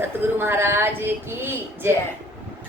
सतगुरु महाराज की जय।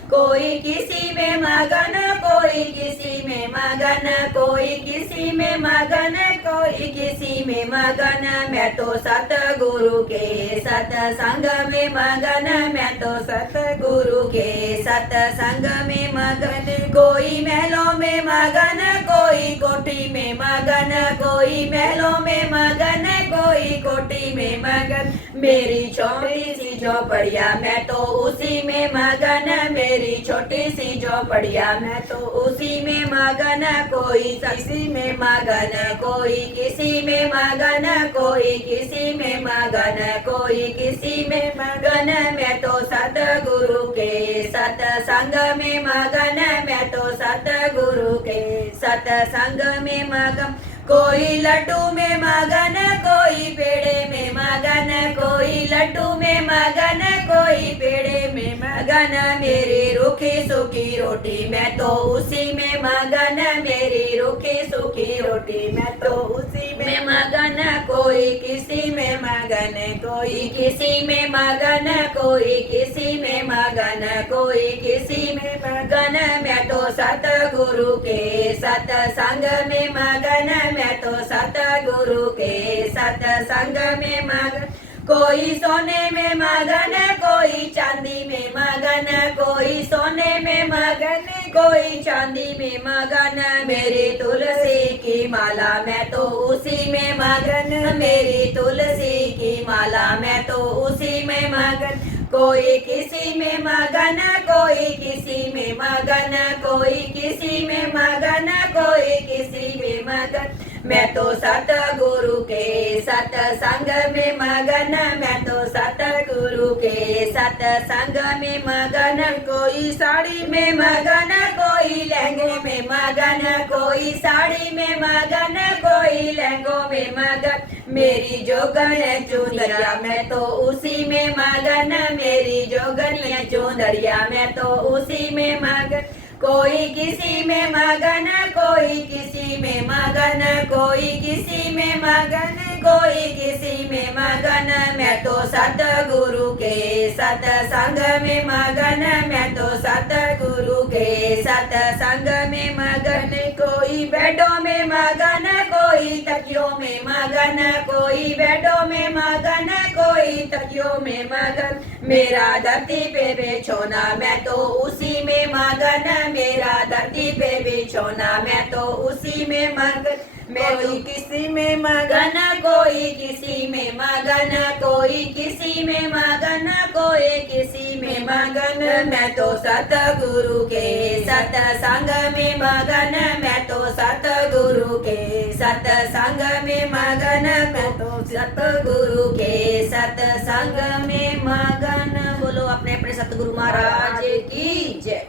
कोई किसी में मगन, कोई किसी में मगन, कोई किसी में मगन, कोई किसी में मगन। मैं तो सतगुरु के सत्संग में मगन, मैं तो सतगुरु के सत्संग में मगन। कोई महलों में मगन, कोई कोठी में मगन, कोई महलों में मगन, कोई कोठी में मगन। मेरी छोटी सी झोपड़िया मैं तो उसी में मगन, मेरी छोटी सी झोपड़िया मैं तो उसी में मगन। कोई किसी में मगन, कोई किसी में मगन, कोई किसी में मगन, कोई किसी में मगन। मैं तो सतगुरु के सत्संग में मगन, मैं तो सतगुरु के सत्संग में मगन। कोई लड्डू में मगन, कोई पेड़े में मगन, कोई लड्डू में मगन, कोई पेड़े में मगन। मेरी रूखी सूखी रोटी मैं तो उसी में मगन, मेरी रूखी सूखी रोटी मैं तो उसी में मगन। कोई किसी में मगन, कोई किसी में मगन, कोई किसी में मगन, कोई किसी में मगन। मैं तो सतगुरु के सत्संग में मगन, मैं तो सतगुरु के सत्संग में मगन। कोई सोने में मगन, कोई चांदी में मगन, कोई सोने में मगन, कोई चांदी में मगन। मेरी तुलसी की माला मैं तो उसी में मगन, मेरी तुलसी की माला मैं तो उसी में मगन। कोई किसी में मगन, कोई किसी में मगन, कोई किसी में मगन, कोई किसी में मगन। मैं तो सतगुरु के सत्संग में मगन, मैं तो सतगुरु के सत्संग में मगन। कोई साड़ी में मगन, कोई लहंगे में मगन, कोई साड़ी में मगन, कोई लहंगों में मगन। मेरी जोगन चुनरिया मैं तो उसी में मगन, मेरी जोगन चुनरिया मैं तो उसी में मगन। कोई किसी में मगन, कोई किसी में मगन, कोई किसी में मगन, कोई किसी में मगन। मैं तो सतगुरु के सत्संग में मगन, मैं तो सतगुरु के सत्संग में मगन। कोई बेडों में मगन, कोई तकियों में मगन, कोई बेडों में मगन, कोई तकियों में मगन। मेरा धरती पे बिछोना मैं तो उसी में मगन, मेरा धरती पे बिछोना मैं तो उसी में मगन। कोई किसी में मगन, कोई किसी में मगन, कोई किसी में मगन, कोई किसी में मगन। मैं तो सतगुरु के सत्संग में मगन, मैं तो सतगुरु के सत्संग में मगन, मैं तो सतगुरु के सत्संग में मगन। बोलो अपने अपने सतगुरु महाराज की जय।